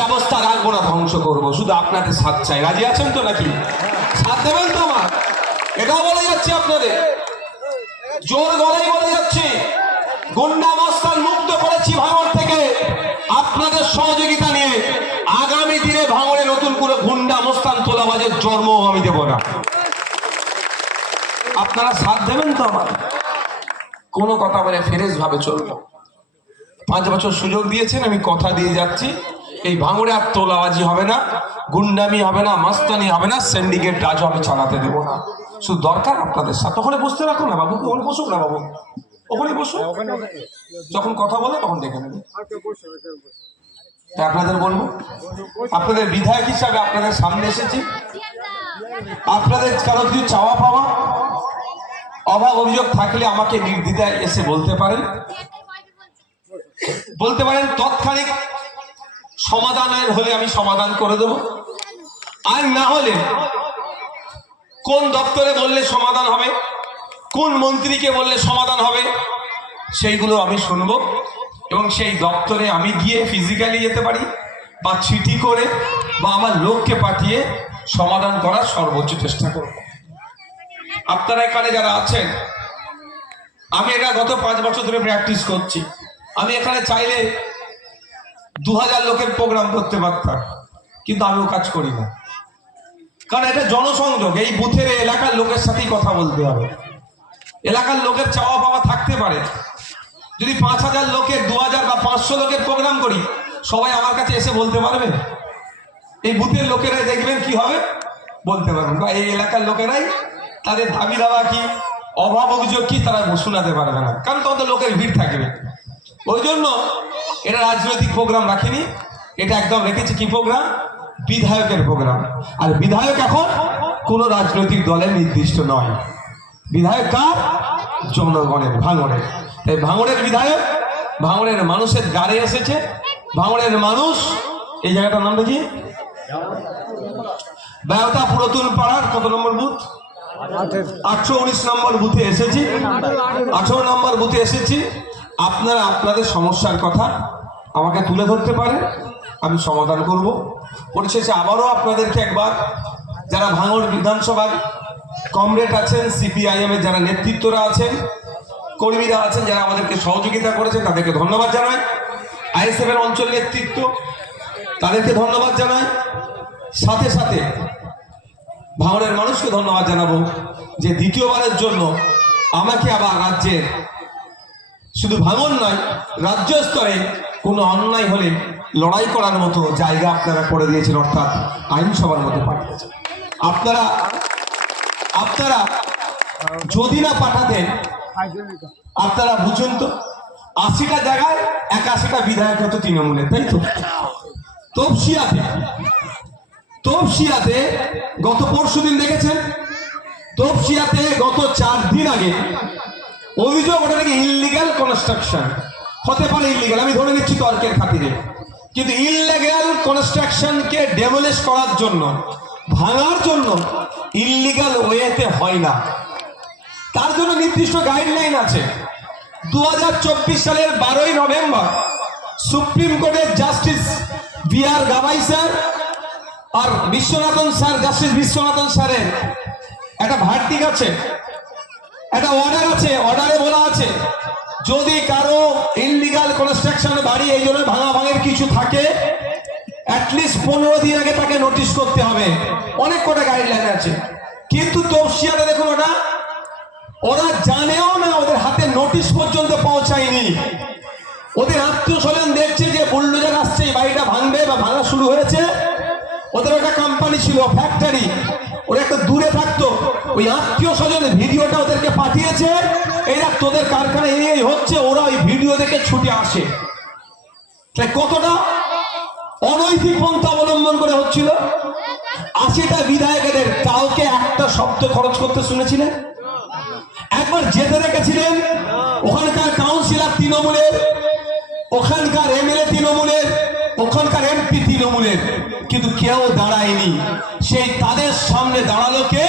ব্যবস্থা রাখবো না, ধ্বংস করবো, শুধু আপনাদের সাথ চাই। রাজি আছেন তো নাকি? সাথ দেবেন তো আমার? এটাও বলে যাচ্ছে আপনাদের, জোর গলায় বলে যাচ্ছে, গুন্ডা মস্তান মুক্ত করেছি ভাঙড় থেকে আপনাদের সহযোগিতা নিয়ে। আগামী দিনে ভাঙড়ে নতুন করে গুন্ডা মস্তান তোলাবাজের জন্ম আমি দেব না। আপনারা সাথ দেবেন তো আমার? কোনো কথা বলে ফ্রেশ ভাবে চলবো। 5 বছর সুযোগ দিয়েছেন, আমি কথা দিয়ে যাচ্ছি, এই ভাঙড়ে আর তোলাবাজি হবে না, গুন্ডামি হবে না, মাস্তানি হবে না, সিন্ডিকেট রাজও আমি চালাতে দেবো না। শুধু দরকার আপনাদের সাথে। ওখানে বসতে রাখুন না বাবু, ওখানে বসুক না বাবু, ওখানে বসুন, যখন কথা বলে তখন দেখে নেবেন। আপনাদের বলবো, আপনাদের বিধায়ক হিসাবে আপনাদের সামনে এসেছি। আপনাদের কারো কিছু চাওয়া পাওয়া, অভাব অভিযোগ থাকলে আমাকে নির্দ্বিধায় এসে বলতে পারেন, তৎক্ষণিক সমাধানের হলে আমি সমাধান করে দেব। আর না হলে কোন দপ্তরে বললে সমাধান হবে, কোন মন্ত্রীকে বললে সমাধান হবে, সেইগুলো আমি শুনব এবং সেই দপ্তরে আমি গিয়ে ফিজিক্যালি যেতে পারি বা চিঠি করে বা আমার লোককে পাঠিয়ে সমাধান করার সর্বোচ্চ চেষ্টা করব। আপনারা এখানে যারা আছেন, আমি এটা গত 5 বছর ধরে প্র্যাকটিস করছি। আমি এখানে চাইলে 2000 লোকের প্রোগ্রাম করতে পারতাম, কিন্তু আমিও কাজ করি না, কারণ এটা জনসংযোগ। এই বুথের এলাকার লোকের সাথেই কথা বলতে হবে। এলাকার লোকের চাওয়া পাওয়া থাকতে পারে। যদি 5000 লোকের, 2000 বা 500 লোকের প্রোগ্রাম করি, সবাই আমার কাছে এসে বলতে পারবে? এই বুথের লোকেরাই দেখবেন কি হবে, বলতে পারবেন। বা এই এলাকার লোকেরাই তাদের দাবি দাওয়া কি, অভাব অভিযোগ কি, তারা শোনাতে পারবে না, কারণ তখন লোকের ভিড় থাকবে। ওই জন্য এটা রাজনৈতিক প্রোগ্রাম রাখিনি, এটা একদম রেখেছি কি প্রোগ্রাম, বিধায়কের প্রোগ্রাম। আর বিধায়ক এখন কোন রাজনৈতিক দলের নির্দিষ্ট নয়। বিধায়ক কার? জনগণের, ভাঙড়ের। তাই ভাঙড়ের বিধায়ক ভাঙড়ের মানুষের গাড়ি এসেছে। ভাঙড়ের মানুষ, এই জায়গাটার নামটা কি, বেওতা পুরাতন পাড়ার কত নম্বর বুথ, 819 নম্বর বুথে এসেছি, 18 নম্বর বুথে এসেছি। আপনারা আপনাদের সমস্যার কথা আমাকে তুলে ধরতে পারেন, আমি সমাধান করব। পরিশেষে আবারও আপনাদেরকে একবার, যারা ভাঙড় বিধানসভার কমরেড আছেন, সিপিআইএম এর যারা নেতৃত্বরা আছেন, কর্মীরা আছেন, যারা আমাদেরকে সহযোগিতা করেছেন, তাদেরকে ধন্যবাদ জানাই। আইএসএফ এর অঞ্চল নেতৃত্ব, তাদেরকে ধন্যবাদ জানাই। সাথে সাথে ভাঙড়ের মানুষকে ধন্যবাদ জানাবো যে দ্বিতীয়বারের জন্য আমাকে আবার রাজ্যের, শুধু ভাঙড় নয়, রাজ্য স্তরে কোনো অন্যায় হলে লড়াই করার মতো জায়গা আপনারা করে দিয়েছেন, অর্থাৎ আইনসভার মধ্যে পাঠিয়েছেন। আপনারা যদি না পাঠাতেন, আপনারা বুঝুন তো, 80টা জায়গায় 81টা বিধায়ক হতো তৃণমূলের, তাই তো? তপসিয়াতে গত পরশুদিন দেখেছেন, তপসিয়াতে গত 4 দিন আগে অভিযোগ, ওটা নাকি ইললিগাল কনস্ট্রাকশন। হতে পারে ইললিগাল, আমি ধরে নিচ্ছি তর্কের খাতিরে, কিন্তু ইললিগাল কনস্ট্রাকশনকে ডেমোলিশ করার জন্য, ভাঙার জন্য ইললিগাল ওয়েতে হয় না, তার জন্য নির্দিষ্ট গাইডলাইন আছে। 2024 সালের 12ই নভেম্বর সুপ্রিম কোর্টের জাস্টিস বি.আর. গাভাই স্যার আর বিশ্বনাথন স্যার, জাস্টিস বিশ্বনাথন স্যারের একটা ভার্ডিক্ট আছে, একটা অর্ডার আছে। অর্ডারে বলা আছে, যদি কারো ইললিগাল কনস্ট্রাকশন বাড়ি এই জন্য ভাঙা ভাঙের কিছু থাকে, অ্যাটলিস্ট 15 দিন আগে তাকে নোটিশ করতে হবে। অনেক কটা গাইডলাইন আছে, কিন্তু তপসিয়াতে দেখুন ওরা জানেও না, ওদের হাতে নোটিশ পর্যন্ত পৌঁছায়নি। ওদের আত্মীয় স্বজন দেখছে যে বুলডোজার আসছে, এই বাড়িটা ভাঙবে বা ভাঙা শুরু হয়েছে। ওদের একটা কোম্পানি ছিল, ফ্যাক্টরি, ওরা একটু দূরে থাকতো। ওই আত্মীয় স্বজনের ভিডিওটা ওদেরকে পাঠিয়েছে, এইরা তোদের কারখানা এই হচ্ছে, ওরা ওই ভিডিও দেখে ছুটে আসে। তাই কতটা অনৈতিক পন্থা অবলম্বন করে হচ্ছিল। 80টা বিধায়কদের কাউকে একটা শব্দ খরচ করতে শুনেছিলেন? একবার যেতে রেখেছিলেন, ওখানকার কাউন্সিলর তৃণমূলের, ওখানকার এমএলএ তৃণমূলের, ওখানকার এমপি তৃণমূলের, কিন্তু কেউ দাঁড়ায়নি। সেই তাদের সামনে দাঁড়ালো কে?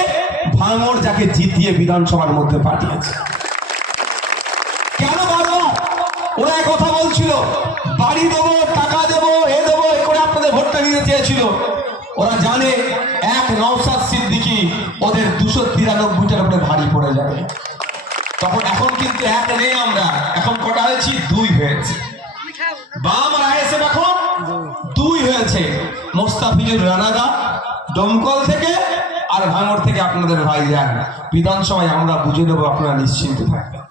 ভাঙড়, যাকে জিতিয়ে বিধানসভার মধ্যে পাঠিয়েছে। কেন বারবার ওরা কথা বলছিল বাড়ি দেবো, টাকা দেবো, এ দেবো, এ করে আপনাদের ভোটটা নিতে চেয়েছিল। ওরা জানে এক নওশাদ সিদ্দিকী ওদের 293টার উপরে ভারী পড়ে যাবে। তখন এখন কিন্তু এক নেই, আমরা এখন কটা হয়েছি, 2 হয়েছে। বাম আর আইএসএফ এখন 2 হয়েছে। মোস্তাফিজুর রানাদা দমকল থেকে আর ভাঙড় থেকে আপনাদের ভাইজান। বিধানসভায় আমরা বুঝে দেবো, আপনারা নিশ্চিন্ত থাকবেন।